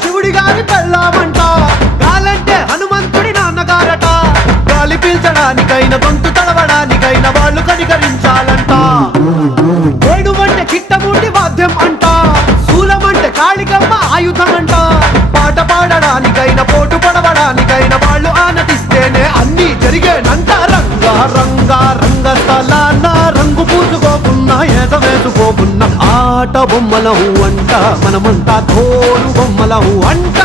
శివుడి గారి పెళ్ళామంట, గాలంటే హనుమంతుడి నాన్నగారట. గాలి పీల్చడానికైనా గొంతు తడవడానికైనా వాళ్ళు కనికరించాలంట. వేణువంటే కిట్టముండి వాద్యం అంట, శూలమంటే కాళికమ్మ ఆయుధం అంట. పాట పాడడానికైనా పోటు పడవడానికైనా వాళ్ళు ఆనందిస్తేనే అన్ని జరిగేనంట. రంగా రంగా రంగస్థలాన రంగు పూసుకోకున్నా ఏట వేసుకోకున్నా ఆట బొమ్మలహు అంట, మనమంతా తోలు బొమ్మలహు అంట.